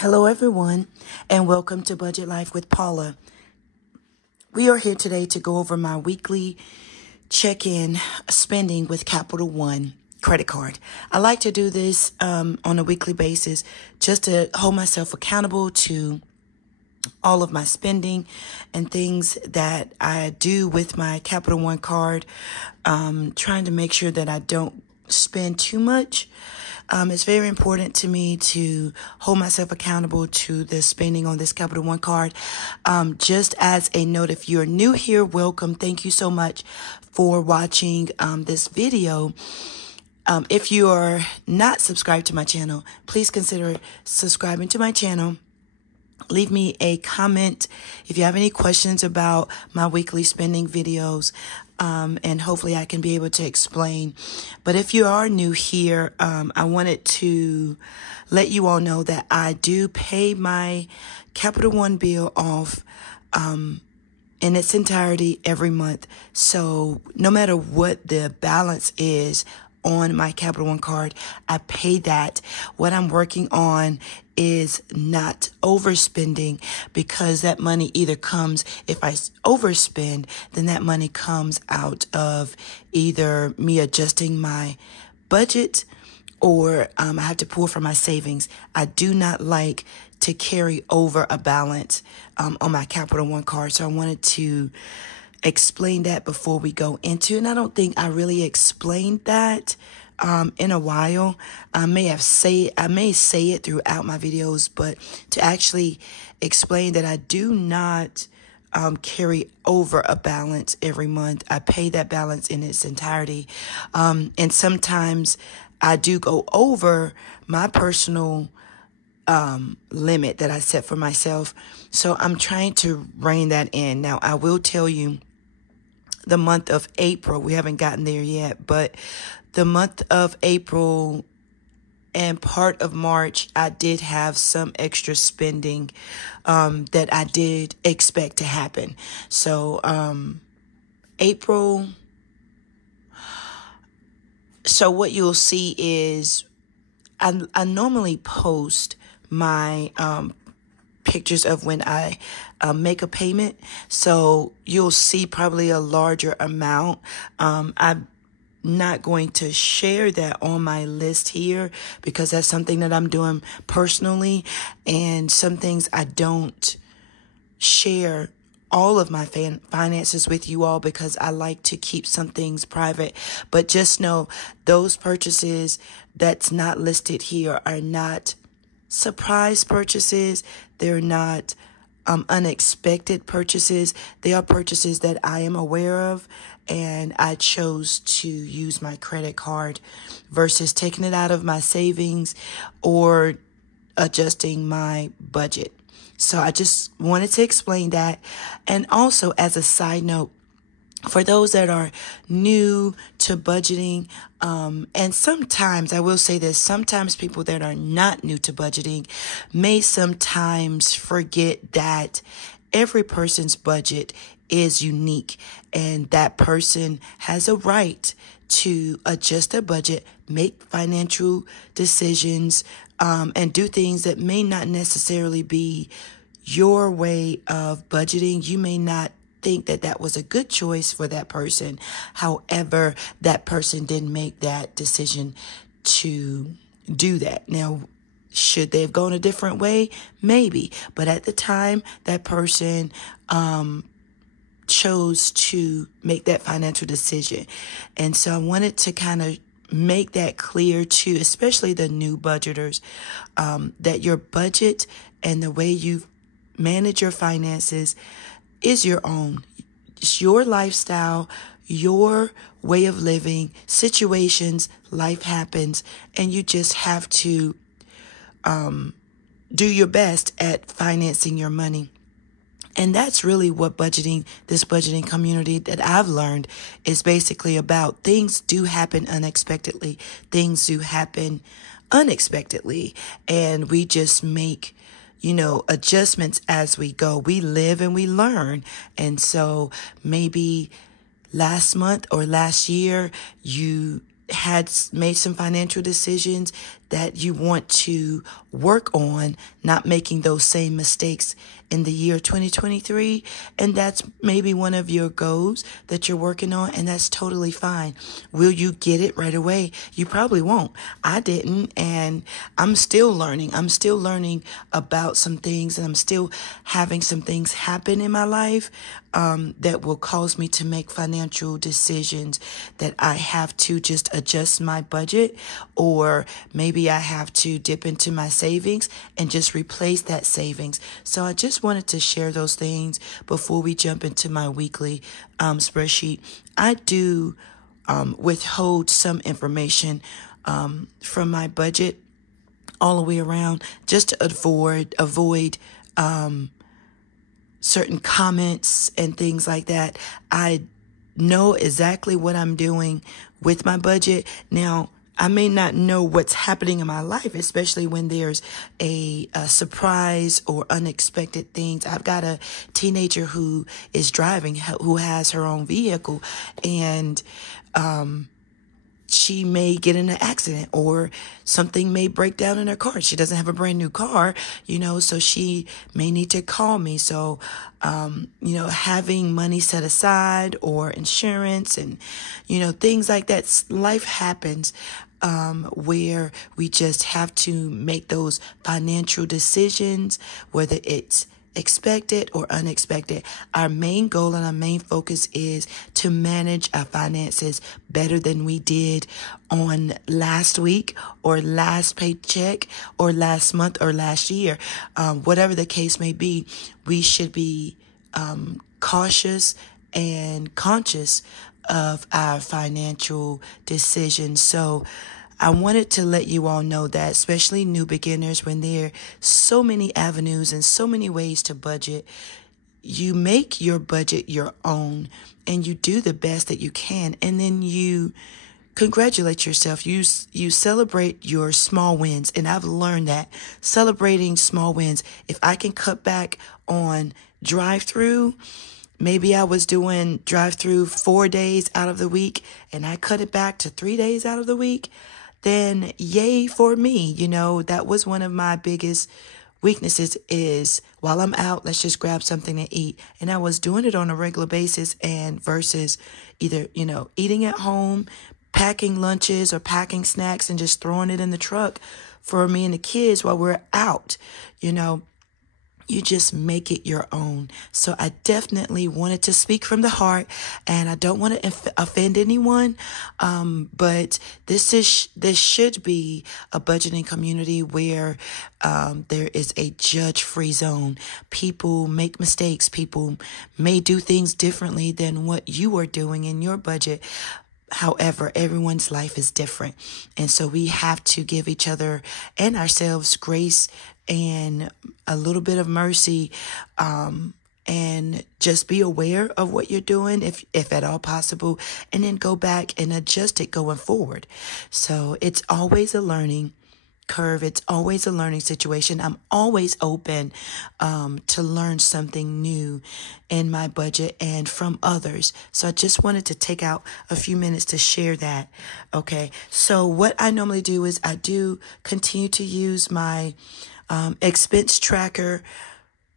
Hello, everyone, and welcome to Budget Life with Paula. We are here today to go over my weekly check-in spending with Capital One credit card. I like to do this on a weekly basis just to hold myself accountable to all of my spending and things that I do with my Capital One card, trying to make sure that I don't spend too much. It's very important to me to hold myself accountable to the spending on this Capital One card. Just as a note, if you're new here, welcome. Thank you so much for watching this video. If you are not subscribed to my channel, please consider subscribing to my channel. Leave me a comment if you have any questions about my weekly spending videos, and hopefully I can be able to explain. But if you are new here, I wanted to let you all know that I do pay my Capital One bill off in its entirety every month. So no matter what the balance is on my Capital One card, I pay that. What I'm working on is not overspending, because that money either comes, if I overspend, then that money comes out of either me adjusting my budget or I have to pull from my savings. I do not like to carry over a balance on my Capital One card. So I wanted to explain that before we go into, and I don't think I really explained that in a while. I may say it throughout my videos, but to actually explain that I do not carry over a balance every month. I pay that balance in its entirety. And sometimes I do go over my personal limit that I set for myself. So I'm trying to rein that in. Now, I will tell you, the month of April, we haven't gotten there yet, but the month of April and part of March, I did have some extra spending that I did expect to happen. So April, so what you'll see is I normally post my pictures of when I make a payment. So you'll see probably a larger amount. I'm not going to share that on my list here because that's something that I'm doing personally. And some things I don't share all of my finances with you all because I like to keep some things private. But just know those purchases that's not listed here are not surprise purchases. They're not unexpected purchases. They are purchases that I am aware of, and I chose to use my credit card versus taking it out of my savings or adjusting my budget. So I just wanted to explain that. And also, as a side note, for those that are new to budgeting, and sometimes, I will say this, sometimes people that are not new to budgeting may sometimes forget that every person's budget is unique and that person has a right to adjust their budget, make financial decisions, and do things that may not necessarily be your way of budgeting. You may not think that that was a good choice for that person. However, that person didn't make that decision to do that. Now, should they have gone a different way? Maybe. But at the time, that person chose to make that financial decision. And so I wanted to kind of make that clear to, especially the new budgeters, that your budget and the way you manage your finances is your own. It's your lifestyle, your way of living, situations, life happens, and you just have to do your best at financing your money. And that's really what this budgeting community that I've learned is basically about. Things do happen unexpectedly. Things do happen unexpectedly. And we just make adjustments as we go. We live and we learn. And so maybe last month or last year, you had made some financial decisions that you want to work on not making those same mistakes in the year 2023. And that's maybe one of your goals that you're working on, and that's totally fine. Will you get it right away? You probably won't. I didn't, and I'm still learning. I'm still learning about some things, and I'm still having some things happen in my life that will cause me to make financial decisions that I have to just adjust my budget, or maybe I have to dip into my savings and just replace that savings. So I just wanted to share those things before we jump into my weekly spreadsheet. I do withhold some information from my budget all the way around, just to avoid certain comments and things like that. I know exactly what I'm doing with my budget. Now, I may not know what's happening in my life, especially when there's a surprise or unexpected things. I've got a teenager who is driving, who has her own vehicle, and she may get in an accident, or something may break down in her car. She doesn't have a brand new car, so she may need to call me. So, having money set aside, or insurance, and, things like that. Life happens where we just have to make those financial decisions, whether it's expected or unexpected. Our main goal and our main focus is to manage our finances better than we did on last week, or last paycheck, or last month, or last year. Whatever the case may be, we should be cautious and conscious of our financial decisions. So I wanted to let you all know that, especially new beginners, when there are so many avenues and so many ways to budget, you make your budget your own, and you do the best that you can. And then you congratulate yourself. You celebrate your small wins. And I've learned that celebrating small wins, if I can cut back on drive-through, maybe I was doing drive-through 4 days out of the week, and I cut it back to 3 days out of the week, then yay for me. That was one of my biggest weaknesses, is while I'm out, let's just grab something to eat. And I was doing it on a regular basis, and versus either, eating at home, packing lunches or packing snacks and just throwing it in the truck for me and the kids while we're out. You just make it your own. So I definitely wanted to speak from the heart, and I don't want to offend anyone. But this should be a budgeting community where there is a judge-free zone. People make mistakes. People may do things differently than what you are doing in your budget. However, everyone's life is different. And so we have to give each other and ourselves grace and a little bit of mercy, and just be aware of what you're doing, if at all possible, and then go back and adjust it going forward. So it's always a learning curve. It's always a learning situation. I'm always open to learn something new in my budget and from others. So I just wanted to take out a few minutes to share that. Okay. So what I normally do is I do continue to use my expense tracker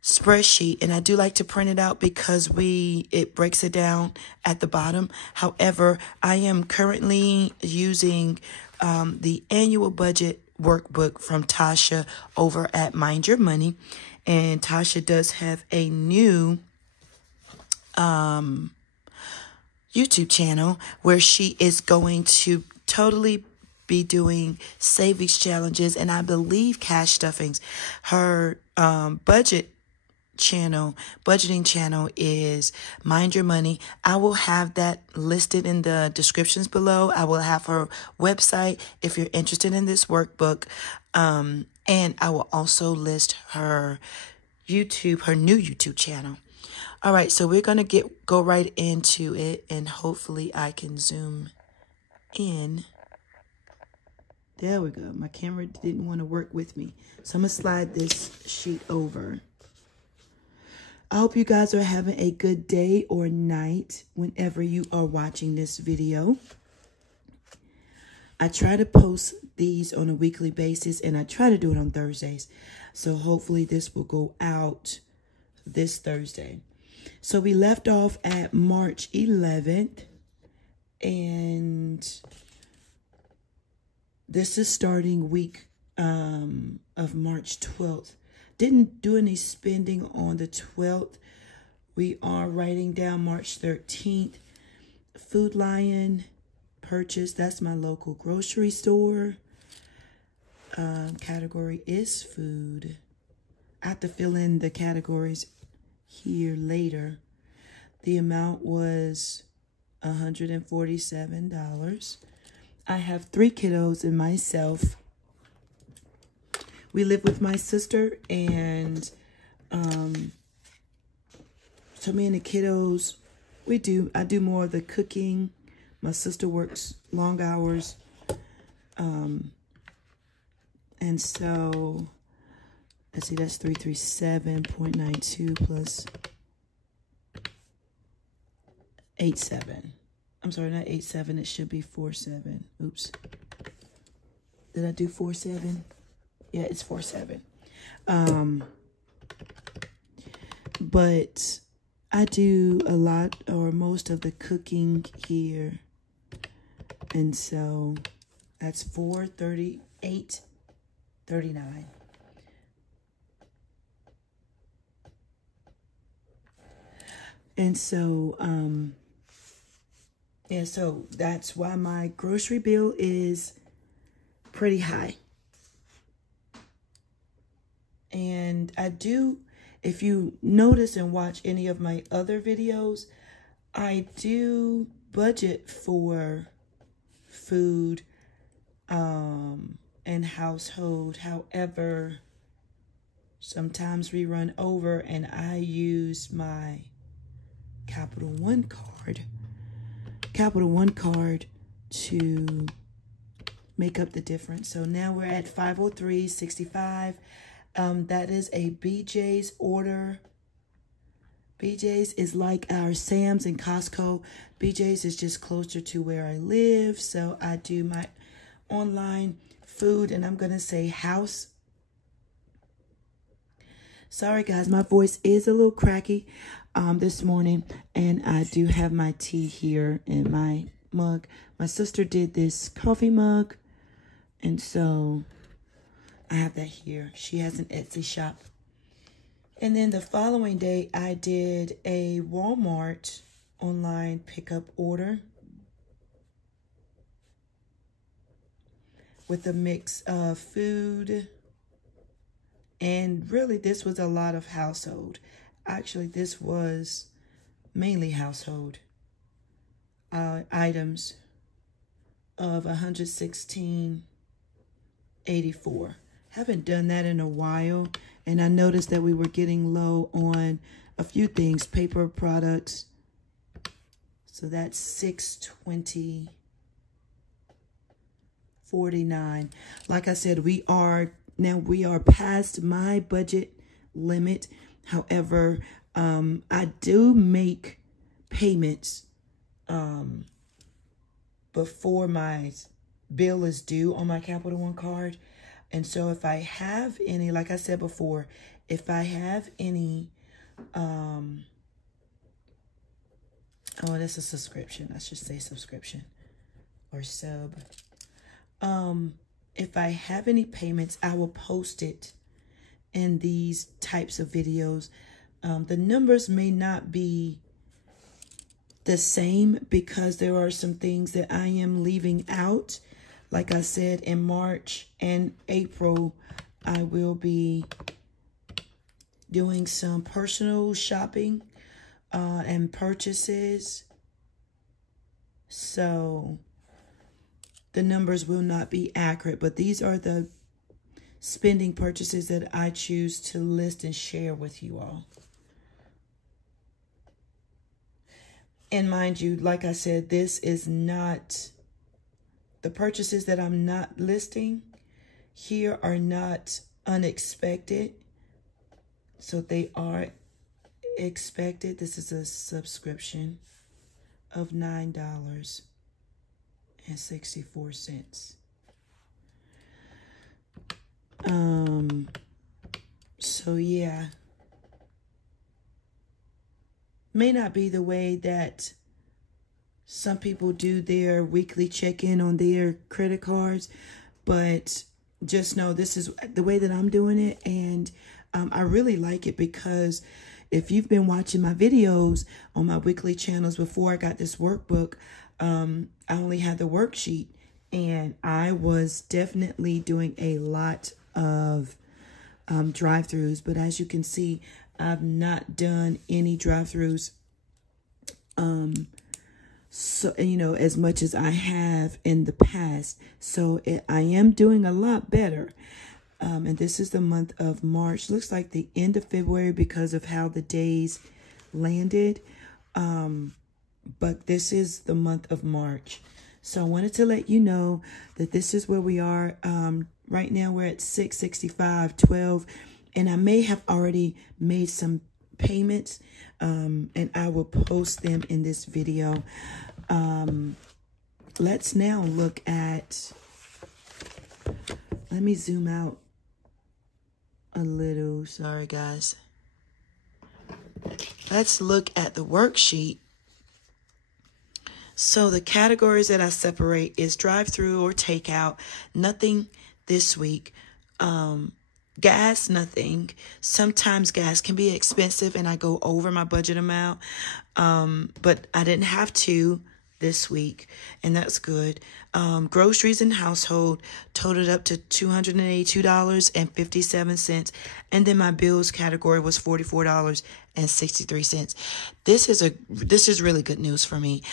spreadsheet, and I do like to print it out because it breaks it down at the bottom. However, I am currently using the annual budget workbook from Tasha over at Mind Your Money, and Tasha does have a new YouTube channel where she is going to totally be doing savings challenges, and I believe cash stuffings. Her budgeting channel is Mind Your Money. I will have that listed in the descriptions below. I will have her website if you're interested in this workbook, and I will also list her new YouTube channel. All right, so we're gonna go right into it, and hopefully I can zoom in. There we go. My camera didn't want to work with me. So I'm going to slide this sheet over. I hope you guys are having a good day or night whenever you are watching this video. I try to post these on a weekly basis, and I try to do it on Thursdays. So hopefully this will go out this Thursday. So we left off at March 11th, and this is starting week of March 12th. Didn't do any spending on the 12th. We are writing down March 13th. Food Lion purchase. That's my local grocery store. Category is food. I have to fill in the categories here later. The amount was $147. I have 3 kiddos and myself. We live with my sister, and so me and the kiddos, I do more of the cooking. My sister works long hours. And so, let's see, that's 337.92 plus 87. I'm sorry, not 87. It should be 47. Oops. Did I do 47? Yeah, it's 47. But I do a lot or most of the cooking here. And so that's $438.39. And so, yeah, so that's why my grocery bill is pretty high. And I do, if you notice and watch any of my other videos, I do budget for food and household. However, sometimes we run over, and I use my Capital One card to make up the difference. So now we're at $503.65. That is a BJ's order. BJ's is like our Sam's and Costco. BJ's is just closer to where I live. So I do my online food, and I'm going to say house. Sorry, guys, my voice is a little cracky this morning, and I do have my tea here in my mug. My sister did this coffee mug, and so I have that here. She has an Etsy shop. And then the following day, I did a Walmart online pickup order with a mix of food. And really, this was a lot of household. Actually, this was mainly household items of $116.84. Haven't done that in a while, and I noticed that we were getting low on a few things, paper products. So that's $620.49. Like I said, we are past my budget limit. However, I do make payments before my bill is due on my Capital One card. And so if I have any, like I said before, if I have any, oh, that's a subscription. I should say subscription or sub. If I have any payments, I will post it in these types of videos. The numbers may not be the same because there are some things that I am leaving out. Like I said, in March and April, I will be doing some personal shopping and purchases. So the numbers will not be accurate, but these are the spending purchases that I choose to list and share with you all. And mind you, like I said, this is not, the purchases that I'm not listing here are not unexpected. So they are expected. This is a subscription of $9.99. and 64 cents. So yeah, may not be the way that some people do their weekly check-in on their credit cards, but just know this is the way that I'm doing it. And I really like it, because if you've been watching my videos on my weekly channels before I got this workbook, I only had the worksheet, and I was definitely doing a lot of drive-throughs. But as you can see, I've not done any drive-throughs so, you know, as much as I have in the past. So I am doing a lot better. And this is the month of March. Looks like the end of February because of how the days landed. But this is the month of March. So I wanted to let you know that this is where we are. Right now we're at $665.12. And I may have already made some payments, and I will post them in this video. Let's now look at, let me zoom out a little. Sorry, guys. Let's look at the worksheet. So the categories that I separate is drive-through or takeout. Nothing this week. Gas, nothing. Sometimes gas can be expensive and I go over my budget amount. But I didn't have to this week, and that's good. Groceries and household totaled up to $282.57. And then my bills category was $44.63. This is really good news for me.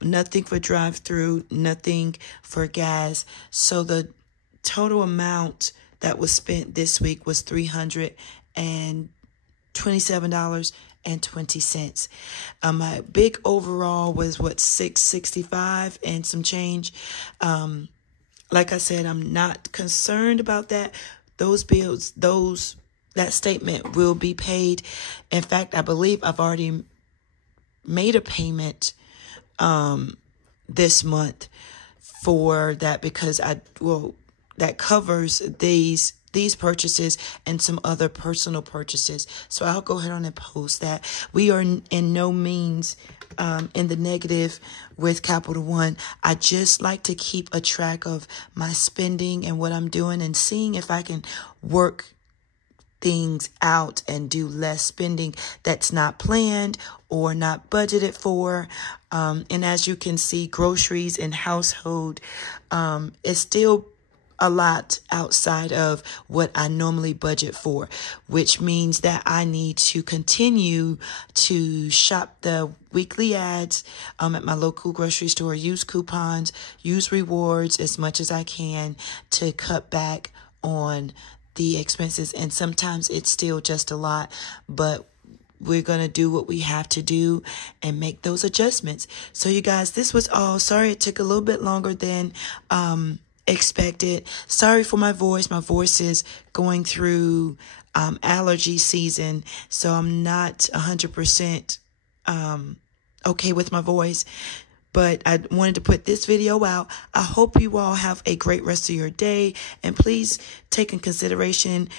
Nothing for drive-through, nothing for gas. So the total amount that was spent this week was $327.20. My big overall was what, $665 and some change. Like I said, I'm not concerned about that. Those bills, that statement will be paid. In fact, I believe I've already made a payment this month for that, because that covers these purchases and some other personal purchases. So I'll go ahead on and post that. We are in no means in the negative with Capital One. I just like to keep a track of my spending and what I'm doing, and seeing if I can work things out and do less spending that's not planned or not budgeted for. And as you can see, groceries and household is still a lot outside of what I normally budget for, which means that I need to continue to shop the weekly ads at my local grocery store, use coupons, use rewards as much as I can to cut back on the expenses. And sometimes it's still just a lot, but we're going to do what we have to do and make those adjustments. So you guys, this was all. Sorry it took a little bit longer than expected. Sorry for my voice. My voice is going through allergy season, so I'm not 100% okay with my voice. But I wanted to put this video out. I hope you all have a great rest of your day. And please take in consideration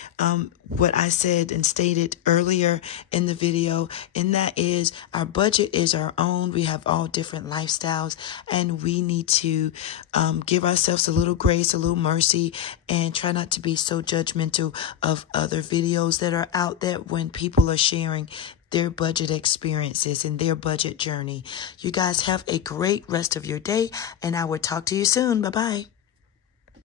what I said and stated earlier in the video. And that is, our budget is our own. We have all different lifestyles. And we need to give ourselves a little grace, a little mercy, and try not to be so judgmental of other videos that are out there when people are sharing their budget experiences and their budget journey. You guys have a great rest of your day, and I will talk to you soon. Bye-bye.